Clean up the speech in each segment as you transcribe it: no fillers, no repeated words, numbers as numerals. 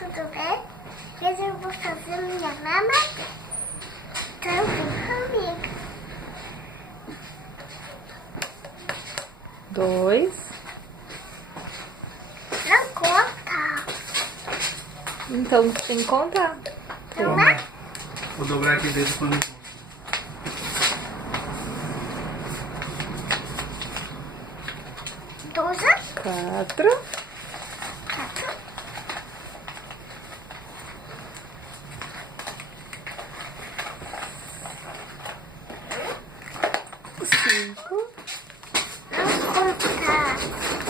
tudo bem? Hoje eu vou fazer minha mamadeira. Então vem comigo. 2. Não conta. Então você tem que contar. Não é? Vou dobrar aqui desde quando. 12. 4. 4. 5. Não conta.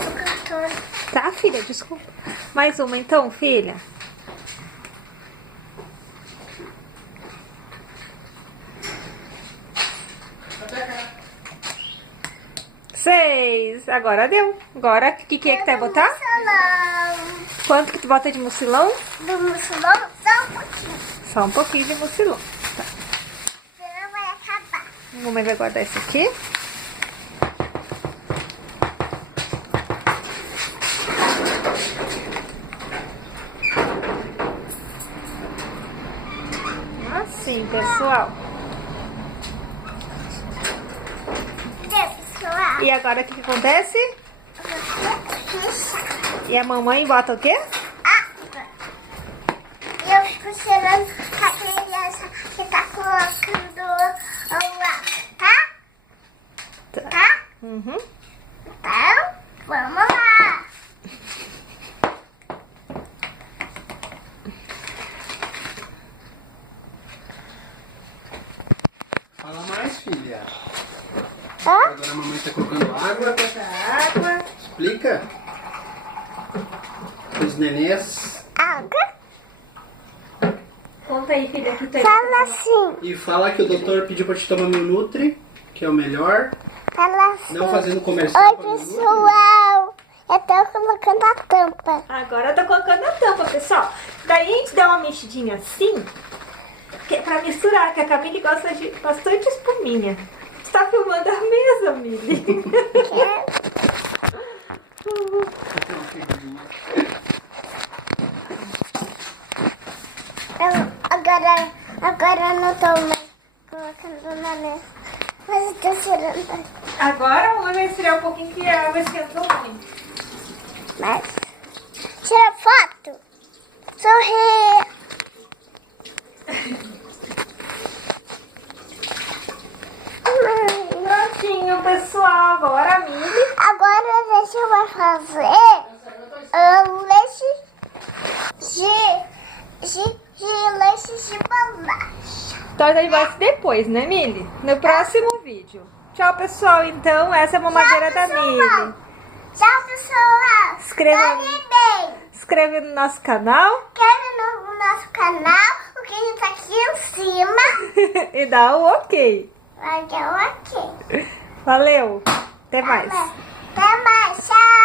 O 14. Tá, filha? Desculpa. Mais uma então, filha. 6. Agora deu. Agora, o que é que tu vai botar? Mucilão. Quanto que tu bota de mucilão? Do mucilão, só um pouquinho. Só um pouquinho de mucilão. Tá. Senão vai acabar. Mamãe vai guardar esse aqui. Assim, pessoal. Pessoal, E agora o que acontece? você fecha E a mamãe bota o quê? água. E eu fico cheirando a criança que tá colocando o água, tá? Tá? Uhum. Então, vamos lá. Fala mais, filha. Hã? Agora a mamãe tá colocando água. Água. Explica. Os nenês. Água? Conta aí, filha, que tem. Fala assim. E fala que o doutor pediu pra te tomar meu Nutri, que é o melhor. Fala assim. Não fazendo comercial Oi, pra meu Nutri. pessoal. Eu tô colocando a tampa. Agora eu tô colocando a tampa, pessoal. Daí a gente dá uma mexidinha assim, que é pra misturar, que a Camille gosta de bastante espuminha. Você tá filmando a mesa, Mili. Agora eu não tô mais colocando na mesa. Mas eu tô tirando. Agora vamos esfriar um pouquinho que a água esquentou muito. Mas. Tira foto. Sorri. Prontinho, pessoal. Agora a Mili. Agora a gente vai fazer leite de bolacha. Torta de base depois, né, Mili? No próximo vídeo. Tchau, pessoal. Então, essa é a mamadeira da Mili. Tchau, pessoal. Inscreva- Fiquem bem. Inscreva no nosso canal Quero no nosso canal, o que tá aqui em cima. e dá o ok. Vai dar um ok. Valeu. Até mais. Até mais. Tchau.